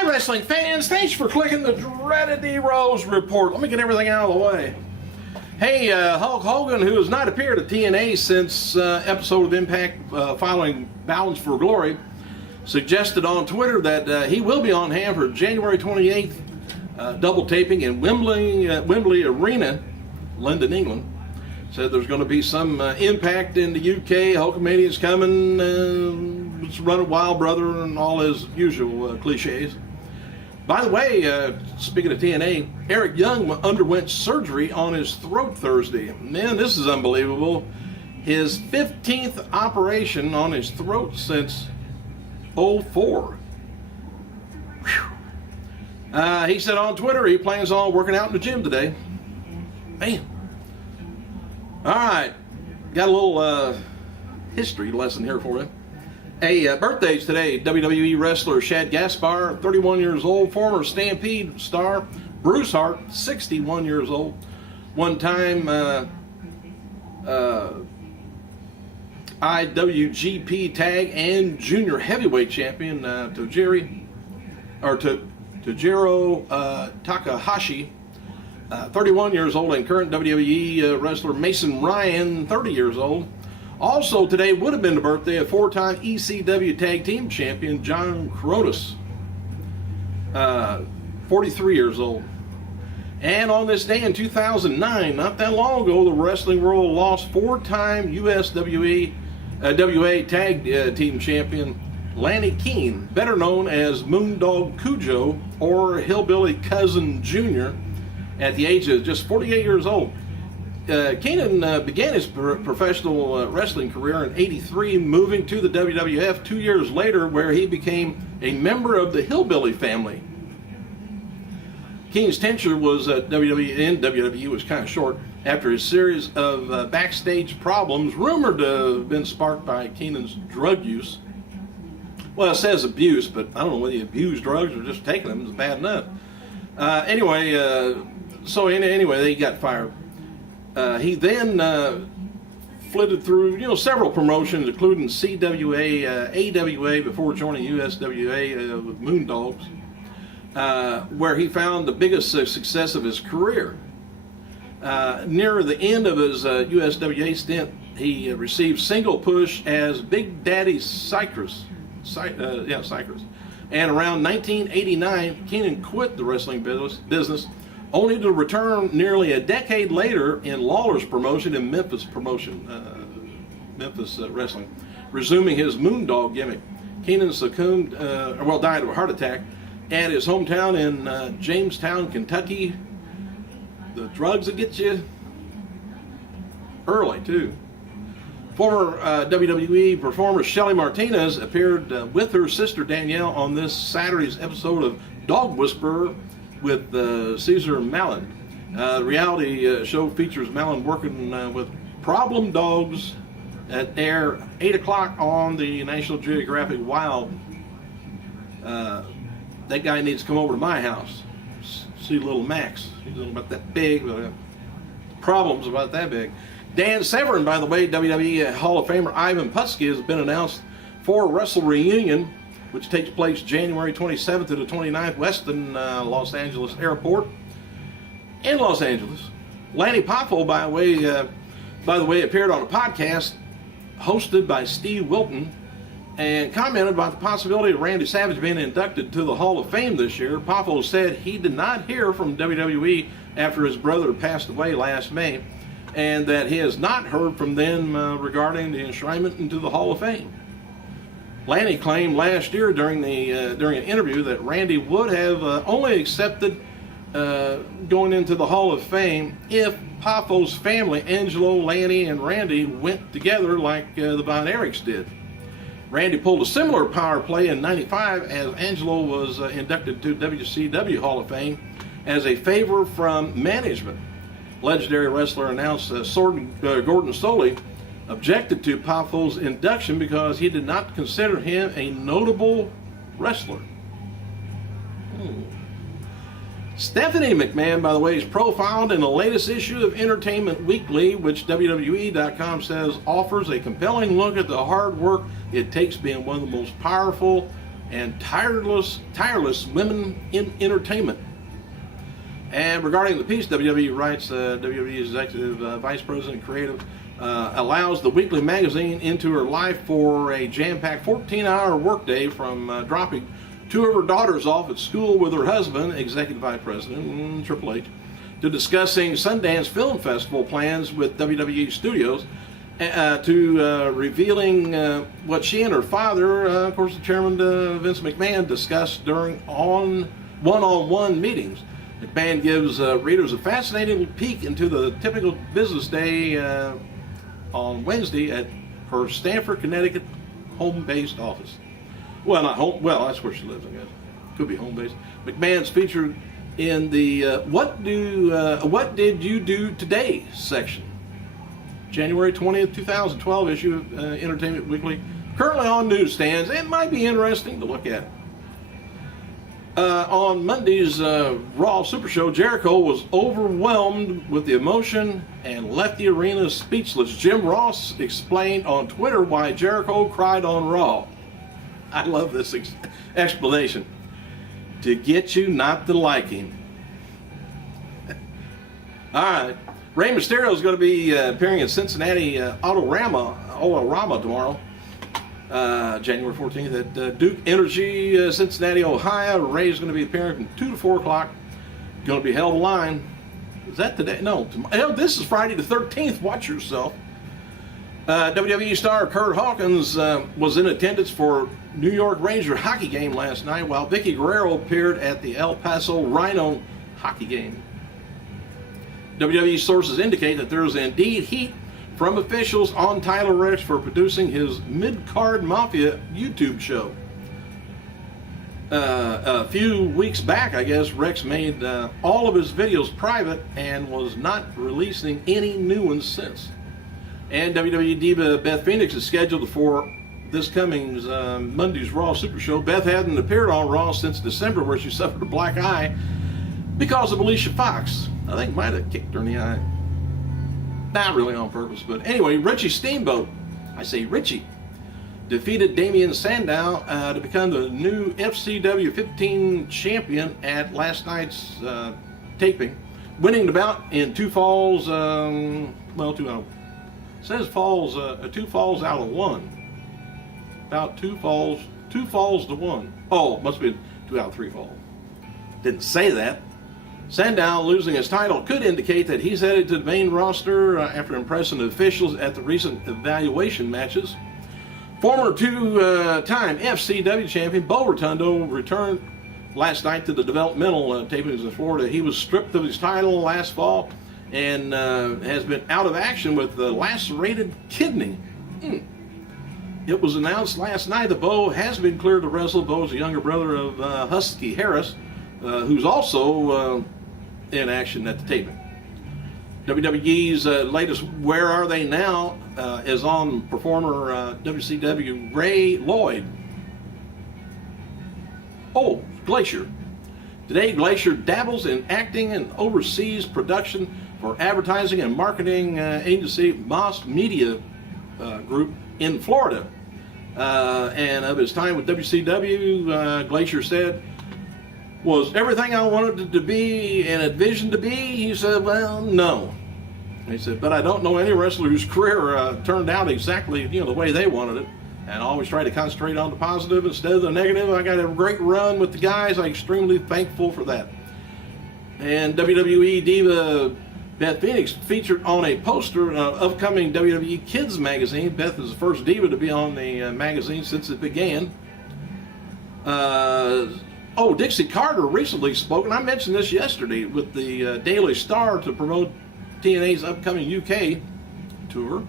Hi, wrestling fans. Thanks for clicking the dreaded D-Rose report. Let me get everything out of the way. Hey, Hulk Hogan, who has not appeared at TNA since episode of Impact following Balance for Glory, suggested on Twitter that he will be on hand for January 28th double taping in Wembley Arena, London, England. Said there's going to be some Impact in the UK. Hulkamania's coming. It's running wild, brother, and all his usual cliches. By the way, speaking of TNA, Eric Young underwent surgery on his throat Thursday. Man, this is unbelievable. His 15th operation on his throat since '04. He said on Twitter he plans on working out in the gym today. Man. All right, got a little history lesson here for you. Hey, birthdays today. WWE wrestler Shad Gaspar, 31 years old. Former Stampede star Bruce Hart, 61 years old. One-time IWGP Tag and Junior Heavyweight Champion Tajiro Takahashi, 31 years old, and current WWE wrestler Mason Ryan, 30 years old. Also today would have been the birthday of four-time ECW Tag Team Champion John Kronos, 43 years old. And on this day in 2009, not that long ago, the wrestling world lost four-time WA Tag Team Champion Lanny Keene, better known as Moondog Cujo or Hillbilly Cousin Jr., at the age of just 48 years old. Keenan began his professional wrestling career in '83, moving to the WWF 2 years later, where he became a member of the Hillbilly family. Keenan's tenure was WWE was kind of short after a series of backstage problems rumored to have been sparked by Keenan's drug use. Well, it says abuse, but I don't know whether he abused drugs or just taking them. It's bad enough. Anyway, he got fired. He then flitted through, several promotions, including CWA, AWA, before joining USWA with Moondogs, where he found the biggest success of his career. Near the end of his USWA stint, he received single push as Big Daddy Cypress. And around 1989, Keenan quit the wrestling business, only to return nearly a decade later in Lawler's promotion in Memphis Wrestling, resuming his Moondog gimmick. Keenan died of a heart attack at his hometown in Jamestown, Kentucky. The drugs that get you early, too. Former WWE performer Shelly Martinez appeared with her sister Danielle on this Saturday's episode of Dog Whisperer with Caesar Mallon. The reality show features Mallon working with problem dogs at air 8 o'clock on the National Geographic Wild. That guy needs to come over to my house. See little Max. He's about that big, but problems about that big. Dan Severn, by the way, WWE Hall of Famer Ivan Putski has been announced for Wrestle Reunion, which takes place January 27th to the 29th, Weston Los Angeles Airport in Los Angeles. Lanny Poffo, by the way, appeared on a podcast hosted by Steve Wilton and commented about the possibility of Randy Savage being inducted to the Hall of Fame this year. Poffo said he did not hear from WWE after his brother passed away last May, and that he has not heard from them regarding the enshrinement into the Hall of Fame. Lanny claimed last year during an interview that Randy would have only accepted going into the Hall of Fame if Poffo's family, Angelo, Lanny, and Randy, went together like the Von Erichs did. Randy pulled a similar power play in '95 as Angelo was inducted to WCW Hall of Fame as a favor from management. Legendary wrestler announced Gordon Soley objected to Poffo's induction because he did not consider him a notable wrestler. Stephanie McMahon, by the way, is profiled in the latest issue of Entertainment Weekly, which WWE.com says offers a compelling look at the hard work it takes being one of the most powerful and tireless women in entertainment. And regarding the piece, WWE writes, WWE Executive Vice President Creative allows the weekly magazine into her life for a jam-packed 14-hour workday, from dropping two of her daughters off at school with her husband, Executive Vice President Triple H, to discussing Sundance Film Festival plans with WWE Studios, to revealing what she and her father, of course the chairman Vince McMahon, discussed during one-on-one meetings. McMahon gives readers a fascinating peek into the typical business day on Wednesday at her Stamford, Connecticut home-based office. Well, not home. Well, that's where she lives, I guess. Could be home-based. McMahon's featured in the "What Did You Do Today" section, January 20th, 2012 issue of Entertainment Weekly, currently on newsstands. It might be interesting to look at. On Monday's Raw Super Show, Jericho was overwhelmed with the emotion and left the arena speechless. Jim Ross explained on Twitter why Jericho cried on Raw. I love this explanation. To get you not to like him. All right. Rey Mysterio is going to be appearing in Cincinnati Autorama tomorrow, January 14th at Duke Energy, Cincinnati, Ohio. Rey is going to be appearing from 2 to 4 o'clock. Going to be hell of a line. Is that today? No, tomorrow. This is Friday the 13th. Watch yourself. WWE star Kurt Hawkins was in attendance for New York Ranger hockey game last night, while Vicky Guerrero appeared at the El Paso Rhino hockey game. WWE sources indicate that there is indeed heat from officials on Tyler Rex for producing his Mid-Card Mafia YouTube show. A few weeks back, I guess, Rex made all of his videos private and was not releasing any new ones since. And WWE diva Beth Phoenix is scheduled for this coming Monday's Raw Super Show. Beth hadn't appeared on Raw since December, where she suffered a black eye because of Alicia Fox. I think might have kicked her in the eye. Not really on purpose, but anyway, Richie Steamboat, I say Richie, defeated Damian Sandow to become the new FCW 15 champion at last night's taping, winning the bout in two falls, says falls, 2 falls out of 1. About 2 falls to 1. Oh, must have been 2 out of 3 falls. Didn't say that. Sandow losing his title could indicate that he's headed to the main roster after impressing the officials at the recent evaluation matches. Former two-time FCW champion Bo Rotundo returned last night to the developmental tapings in Florida. He was stripped of his title last fall and has been out of action with a lacerated kidney. It was announced last night that Bo has been cleared to wrestle. Bo is the younger brother of Husky Harris, who's also in action at the taping. WWE's latest Where Are They Now is on performer WCW Ray Lloyd. Oh, Glacier. Today, Glacier dabbles in acting and oversees production for advertising and marketing agency Moss Media Group in Florida. And of his time with WCW, Glacier said, was everything I wanted it to be and envisioned to be? He said, well, no. He said, but I don't know any wrestler whose career turned out exactly the way they wanted it. And I always try to concentrate on the positive instead of the negative. I got a great run with the guys. I'm extremely thankful for that. And WWE diva Beth Phoenix featured on a poster of upcoming WWE Kids magazine. Beth is the first diva to be on the magazine since it began. Dixie Carter recently spoke, and I mentioned this yesterday, with the Daily Star to promote TNA's upcoming UK tour.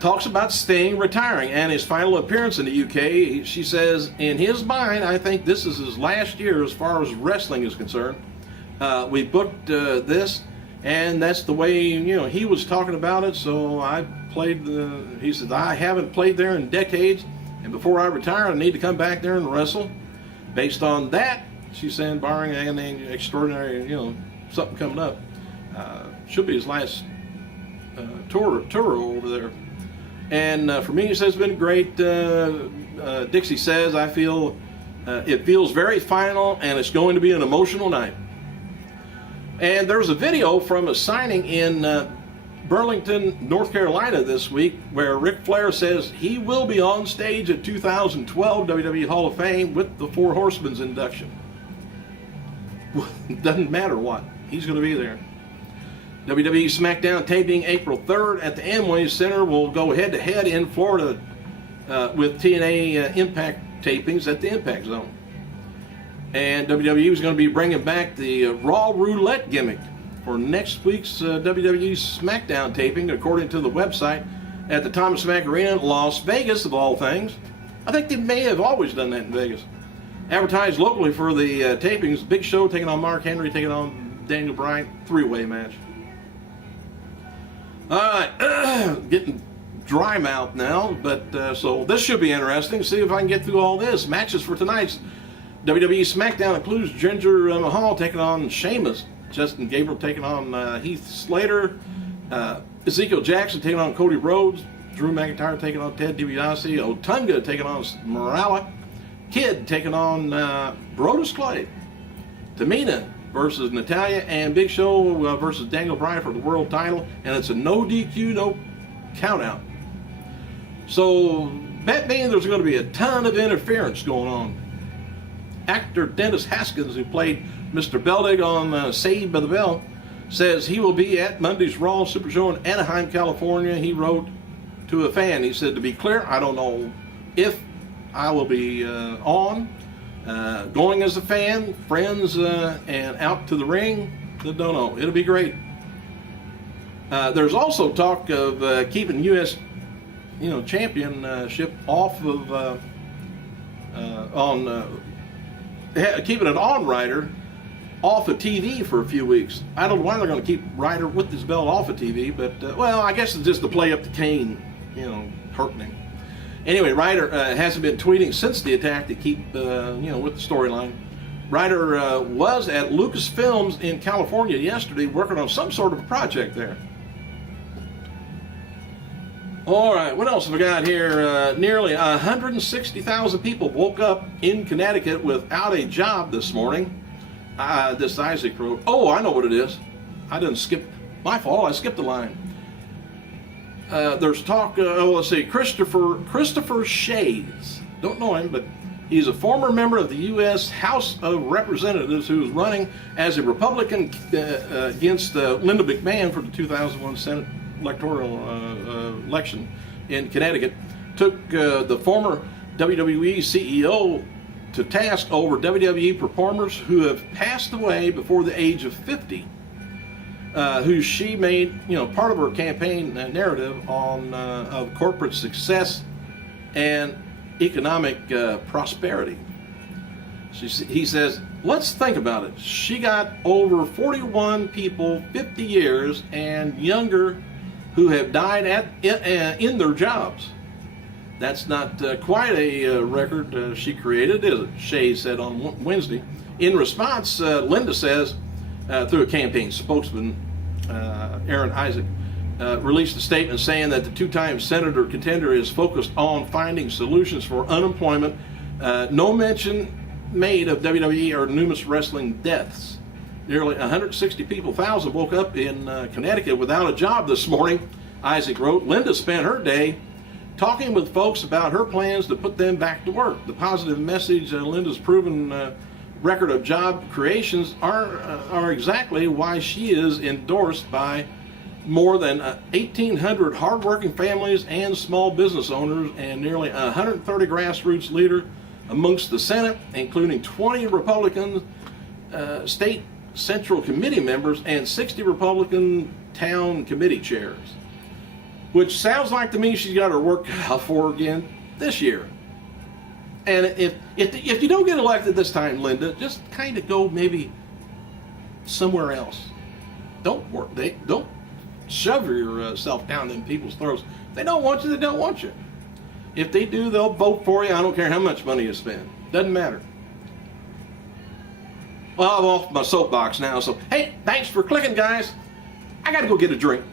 Talks about Sting retiring and his final appearance in the UK. She says, in his mind, I think this is his last year as far as wrestling is concerned. We booked this, and that's the way, he was talking about it, so I played he said, I haven't played there in decades, and before I retire, I need to come back there and wrestle. Based on that, she's saying, barring anything extraordinary, something coming up, should be his last tour over there. And for me, he says it's been great. DIXIE says, I feel it feels very final, and it's going to be an emotional night. And there's a video from a signing in Burlington, North Carolina this week, where Ric Flair says he will be on stage at 2012 WWE Hall of Fame with the Four Horsemen's induction. Doesn't matter what, he's going to be there. WWE SmackDown taping April 3rd at the Amway Center will go head-to-head in Florida with TNA Impact tapings at the Impact Zone. And WWE is going to be bringing back the Raw Roulette gimmick for next week's WWE SmackDown taping, according to the website, at the Thomas Mack Arena in Las Vegas, of all things. I think they may have always done that in Vegas. Advertised locally for the tapings, Big Show taking on Mark Henry, taking on Daniel Bryan, three-way match. All right, getting dry mouth now, but so this should be interesting. See if I can get through all this. Matches for tonight's WWE SmackDown includes Jinder Mahal taking on Sheamus, Justin Gabriel taking on Heath Slater, Ezekiel Jackson taking on Cody Rhodes, Drew McIntyre taking on Ted DiBiase, Otunga taking on Morala, Kid taking on Brodus Clay, Tamina versus Natalya, and Big Show versus Daniel Bryan for the world title, and it's a no DQ, no count out. So that means there's going to be a ton of interference going on. Actor Dennis Haskins, who played Mr. Beldig on Saved by the Bell, says he will be at Monday's Raw Super Show in Anaheim, California. He wrote to a fan, he said, to be clear, I don't know if I will be going as a fan, friends, and out to the ring. Don't know. It'll be great. There's also talk of keeping U.S. Championship off of keeping it on Ryder off of TV for a few weeks. I don't know why they're going to keep Ryder with this belt off of TV, but well, I guess it's just to play up the Kane, hurting him. Anyway, Ryder hasn't been tweeting since the attack to keep, with the storyline. Ryder was at Lucasfilms in California yesterday working on some sort of a project there. All right, what else have we got here? Nearly 160,000 people woke up in Connecticut without a job this morning. This Isaac wrote, oh, I know what it is. I didn't skip, my fault, I skipped a line. There's talk, let's see, Christopher Shays. Don't know him, but he's a former member of the U.S. House of Representatives who is running as a Republican against Linda McMahon for the 2001 Senate electoral election in Connecticut. Took the former WWE CEO to task over WWE performers who have passed away before the age of 50. Who she made, part of her campaign narrative on of corporate success and economic prosperity. He says, let's think about it. She got over 41 people, 50 years and younger, who have died in their jobs. That's not quite a record she created, is it? Shay said on Wednesday. In response, Linda says, through a campaign spokesman, Aaron Isaac, released a statement saying that the two-time senator contender is focused on finding solutions for unemployment. No mention made of WWE or numerous wrestling deaths. Nearly 160,000 woke up in Connecticut without a job this morning, Isaac wrote. Linda spent her day talking with folks about her plans to put them back to work. The positive message, Linda's proven record of job creations are exactly why she is endorsed by more than 1,800 hardworking families and small business owners and nearly 130 grassroots leaders amongst the Senate, including 20 Republican state Central Committee members and 60 Republican town committee chairs. Which sounds like to me she's got her work cut for again this year. And if you don't get elected this time, Linda, just kind of go maybe somewhere else. Don't shove yourself down them people's throats. If they don't want you, they don't want you. If they do, they'll vote for you. I don't care how much money you spend. Doesn't matter. Well, I'm off my soapbox now, so hey, thanks for clicking, guys. I gotta go get a drink.